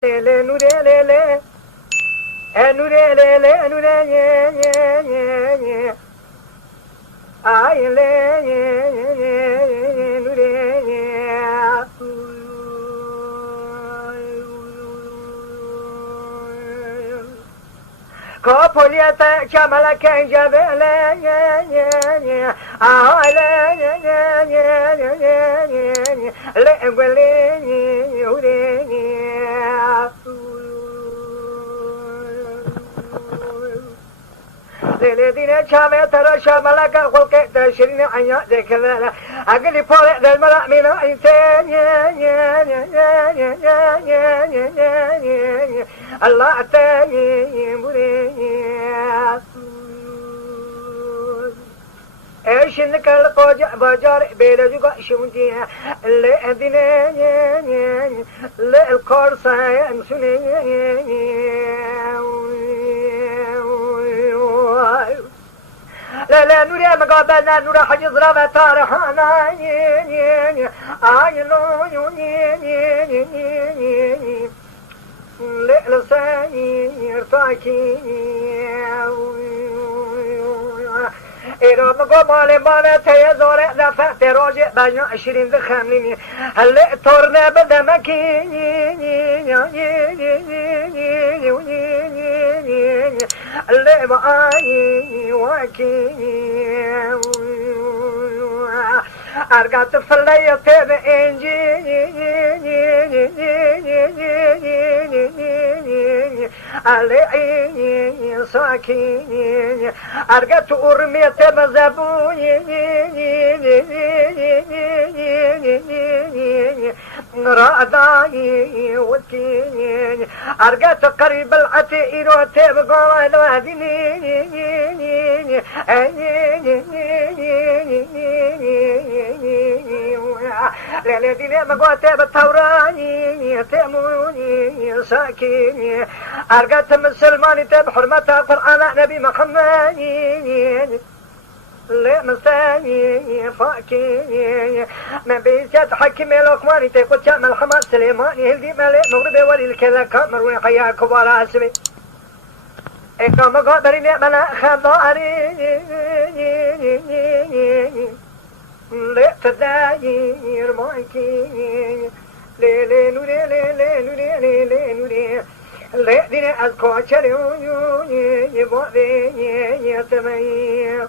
le nure le le nure le le nure ye ye ye ye ay le ye ye ye nure ye Kapuliyata kamala kenjabe le ye ye ye ay le ye ye ye ye ye le ngwele ye ure ye للذين شاموا ترى شاملك خلق تشرين عيا ذكرنا أقل فوق المرأة من عيتين الله تاني مريء ايش انك القوجع بجار بيلجوك شمتي الذين للقرصة يمسوني لا لا نوري مقابلنا نوري حجز رابع طارحانا آي لو ليل ساير تاكي إذا مقو مالي مالي تيزوري دفعت روجي بجنا 20 دخمنيني هل تورنا بدمكي اللي معاي واكي أرقات فلي طيب إنجي علي ساكي أرقات أرمي طيب زبوني راداي وكي أرقات قريب العتير وطيب قوال وهديني للذين مقواتي بالتوراني تأموني ساكيني أرقات مسلماني تب حرمتها قرآن نبي محمد لا مستاني فاكي من بيسات حكمي لقماني تقول شامل حماد سليماني هلدي مالي مغربي ولي الكذا كامر وين حياكم ولا اسمي إكرام قادرين منا خضاري لا تداير مايكي لي نوري لي نوري لي نوري لا ديني أذكر شريو يبغي يتميز